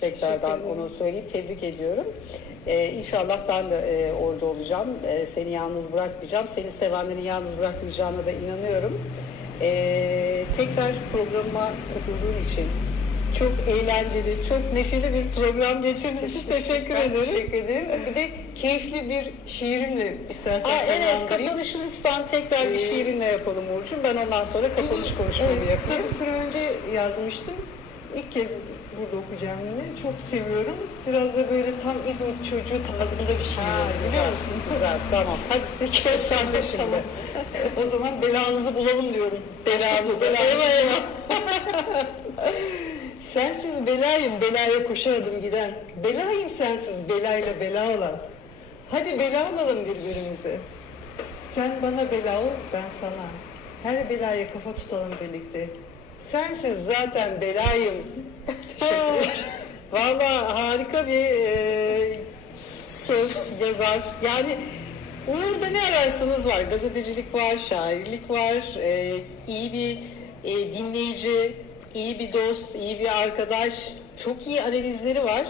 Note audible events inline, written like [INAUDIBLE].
Tekrardan onu söyleyip tebrik ediyorum. Ee, inşallah ben de e, orada olacağım. Ee, seni yalnız bırakmayacağım. Seni sevenlerin yalnız bırakmayacağına da inanıyorum. Ee, tekrar programa katıldığın için çok eğlenceli, çok neşeli bir program geçirdiğin için teşekkür Ben ederim. Teşekkür ederim. Bir de keyifli bir şiirimle istersen Aa, evet, kapanışı lütfen tekrar bir Ee, şiirinle yapalım Uğur'cum. Ben ondan sonra kapanış konuşmamı Evet, kısa yapayım. bir süre önce yazmıştım. İlk kez burada okuyacağım yine. Çok seviyorum. Biraz da böyle tam İzmit çocuğu tarzında bir şiir Ha, güzel, biliyor musun? güzel. Tamam. Hadi söz sende şimdi. Tamam. o zaman belanızı bulalım diyorum. Belamızı. Belanızı. Eyvah eyvah. [LAUGHS] Sensiz belayım, belaya koşar adım giden. Belayım sensiz, belayla bela olan. Hadi bela olalım birbirimize. Sen bana bela ol, ben sana. Her belaya kafa tutalım birlikte. Sensiz zaten belayım. [LAUGHS] Valla harika bir e, söz yazar. Yani Uğur'da ne ararsanız var. Gazetecilik var, şairlik var, e, iyi bir e, dinleyici, iyi bir dost, iyi bir arkadaş. Çok iyi analizleri var.